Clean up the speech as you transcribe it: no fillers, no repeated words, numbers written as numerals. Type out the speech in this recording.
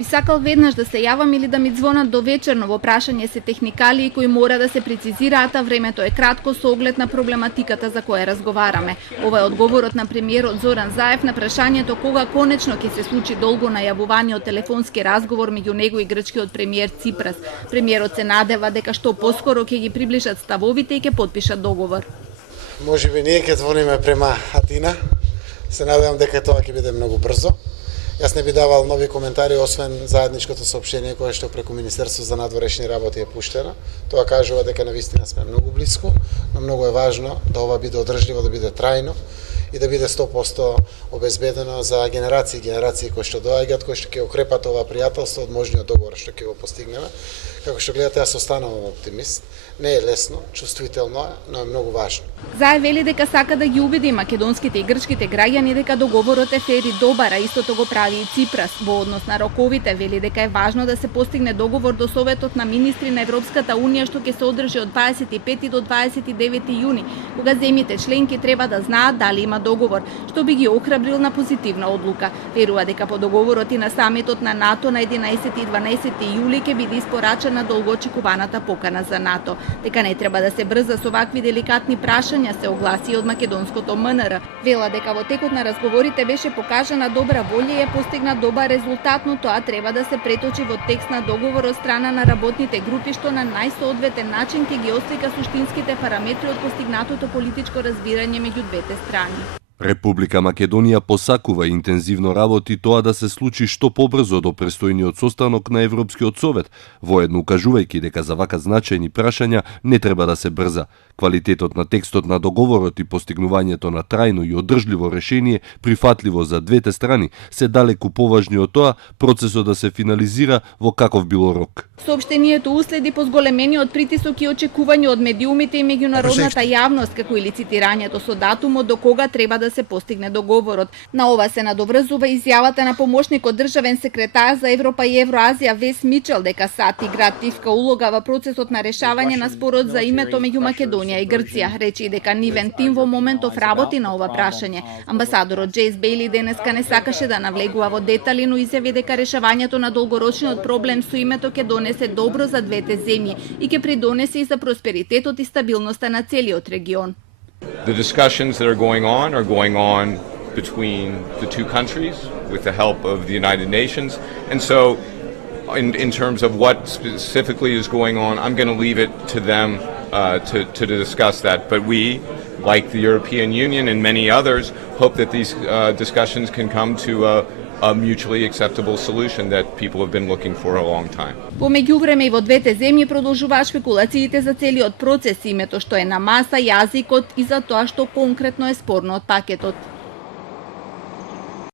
Би сакал веднаш да се јавам или да ми звонат до вечерно, во прашање се техникалии кои мора да се прецизираат, а времето е кратко со оглед на проблематиката за која разговараме. Ова е одговорот на премиерот Зоран Заев на прашањето кога конечно ќе се случи долго најавуваниот телефонски разговор меѓу него и грчкиот премиер Ципрас. Премиерот се надева дека што поскоро ќе ги приближат ставовите и ќе потпишат договор. Можеби ние ќе звониме према Атина. Се надевам дека тоа ќе биде многу брзо. Јас не би давал нови коментари, освен заедничкото соопштение кое што преку Министерство за надворешни работи е пуштено. Тоа кажува дека навистина сме многу блиску, но многу е важно да ова биде одржливо, да биде трајно и да биде 100% обезбедено за генерации кои што доаѓаат, кои што ќе укрепат ова пријателство од можниот договор што ќе го постигнеме. Како што гледате, јас останувам оптимист. Не е лесно, чувствително е, но е многу важно. Заев вели дека сака да ги убеди македонските и грчките граѓани дека договорот е фер и добар, а истото го прави и Ципрас. Во однос на роковите вели дека е важно да се постигне договор до Советот на министри на Европската унија што ќе се одржи од 25 до 29 јуни, кога земјите членки треба да знаат дали има договор, што би ги охрабрил на позитивна одлука. Верува дека по договорот и на самитот на НАТО на 11 и 12 јули ќе биде испорачена долгоочекуваната покана за НАТО. Дека не треба да се брза со вакви деликатни прашања, се огласи од македонското МНР. Вела дека во текот на разговорите беше покажана добра волја и е постигнат добар резултат, но тоа треба да се преточи во текст на договор од страна на работните групи што на најсоодветен начин ќе ги ослика суштинските параметри од постигнатото политичко разбирање меѓу двете страни. Република Македонија посакува интензивно работи тоа да се случи што побрзо до престојниот состанок на Европскиот совет, воедно укажувајќи дека за вака значајни прашања не треба да се брза. Квалитетот на текстот на договорот и постигнувањето на трајно и одржливо решение, прифатливо за двете страни, се далеку поважни од тоа процесот да се финализира во каков било рок. Соопштението уследи по зголемениот притисок и очекување од медиумите и меѓународната јавност, како и лицитирањето со датумот до кога треба да се постигне договорот. На ова се надоврзува изјавата на помошникот државен секретар за Европа и Евроазија Вес Мичел дека САД игра активна улога во процесот на решавање на спорот за името меѓу Македонија и Грција. Речи дека нивен тим во моментов работи на ова прашање. Амбасадорот Джейс Бейли денеска не сакаше да навлегува во детали, но изјави дека решавањето на долгорочниот проблем со името ќе донесе добро за двете земји и ќе придонесе и за просперитетот и стабилноста на целиот регион. The discussions that are going on between the two countries with the help of the United Nations. And so in terms of what specifically is going on, I'm going to leave it to them to discuss that. But we, like the European Union and many others, hope that these discussions can come to a mutually acceptable solution that people have been looking for a long time. Во меѓувреме и во двете земји продолжуваат шпекулациите за целиот процес, името што е на маса, јазикот и за тоа што конкретно е спорно од пакетот.